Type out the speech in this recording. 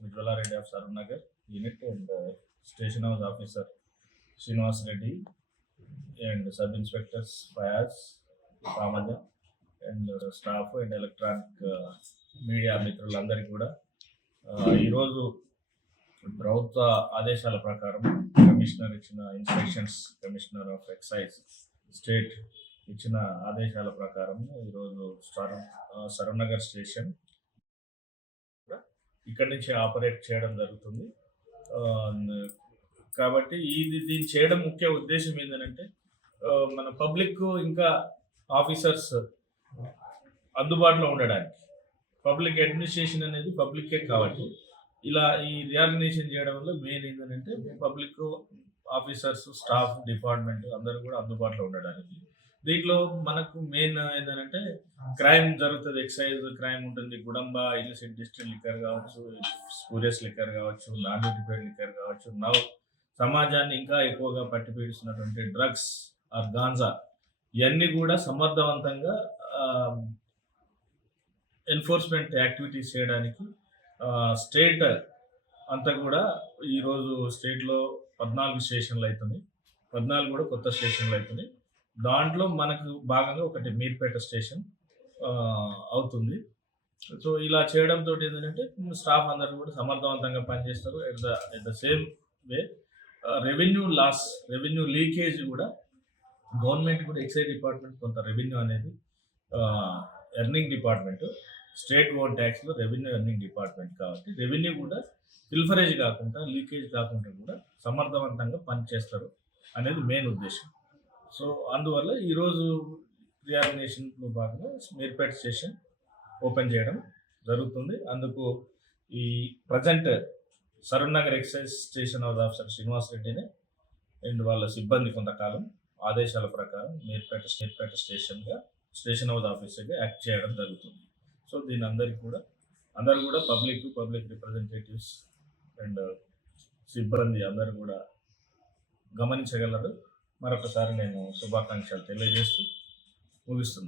Mijwala Reddy of Sarvnagar unit and Station House Officer Srinivas Reddy and Sub Inspectors Fayaz, Ramaja and staff and electronic media మిత్రులందరికీ కూడా ఈరోజు ప్రభుత్వ ఆదేశాల ప్రకారం commissioner ఇచ్చిన instructions, commissioner of excise state ఇచ్చిన ఆదేశాల ప్రకారం ఈరోజు సరవనగర్ స్టేషన్ ఇక్కడి నుంచి ఆపరేట్ చేయడం జరుగుతుంది. కాబట్టి దీన్ని చేయడం ముఖ్య ఉద్దేశం ఏంటంటే మన పబ్లిక్ ఇంకా ఆఫీసర్స్ అందుబాటులో ఉండడానికి. పబ్లిక్ అడ్మినిస్ట్రేషన్ అనేది పబ్లిక్కే కాబట్టి ఇలా ఈ రియార్గనైజేషన్ చేయడం వల్ల మెయిన్ ఏంటంటే పబ్లిక్ ఆఫీసర్స్, స్టాఫ్, డిపార్ట్మెంట్ అందరూ కూడా అందుబాటులో ఉండడానికి. దీంట్లో మనకు మెయిన్ ఏంటంటే క్రైమ్ జరుగుతుంది, ఎక్సైజ్ క్రైమ్ ఉంటుంది, గుడంబ, ఇల్లిసిట్ డిస్టిల్ లిక్కర్ కావచ్చు, స్పూరియస్ లిక్కర్ కావచ్చు, నాన్ డ్యూటిఫైడ్ లిక్కర్ కావచ్చు, సమాజాన్ని ఇంకా ఎక్కువగా పట్టి పీడిస్తున్నటువంటి డ్రగ్స్ ఆర్ గాంజా, ఇవన్నీ కూడా సమర్థవంతంగా ఎన్ఫోర్స్మెంట్ యాక్టివిటీస్ చేయడానికి స్టేట్ అంతా కూడా ఈరోజు స్టేట్లో 14 స్టేషన్లు అవుతుంది, 14 కూడా కొత్త స్టేషన్లు అవుతుంది. దాంట్లో మనకు భాగంగా ఒకటి మీర్పేట స్టేషన్ అవుతుంది. సో ఇలా చేయడంతో ఏంటంటే స్టాఫ్ అందరూ కూడా సమర్థవంతంగా పనిచేస్తారు. At the same way revenue leakage కూడా గవర్నమెంట్ కూడా, ఎక్సైజ్ డిపార్ట్మెంట్ కొంత రెవెన్యూ అనేది ఎర్నింగ్ డిపార్ట్మెంట్, స్టేట్ ఓన్ ట్యాక్స్లో రెవెన్యూ ఎర్నింగ్ డిపార్ట్మెంట్ కాబట్టి రెవెన్యూ కూడా ఫిల్ఫరేజ్ కాకుండా, లీకేజ్ కాకుండా కూడా సమర్థవంతంగా పనిచేస్తారు అనేది మెయిన్ ఉద్దేశం. సో అందువల్ల ఈరోజు రియార్గనైజేషన్లో భాగంగా మీర్పేట స్టేషన్ ఓపెన్ చేయడం జరుగుతుంది. అందుకు ఈ present Saroornagar excise station house officer Srinivas రెడ్డిని అండ్ వాళ్ళ సిబ్బంది కొంతకాలం ఆదేశాల ప్రకారం మీర్పేట స్టేషన్ హౌస్ ఆఫీసర్గా యాక్ట్ చేయడం జరుగుతుంది. సో దీని అందరూ కూడా పబ్లిక్ రిప్రజెంటేటివ్స్ అండ్ సిబ్బంది అందరూ కూడా గమనించగలరు. మరొకసారి నేను శుభాకాంక్షలు తెలియజేస్తూ ముగిస్తున్నాను.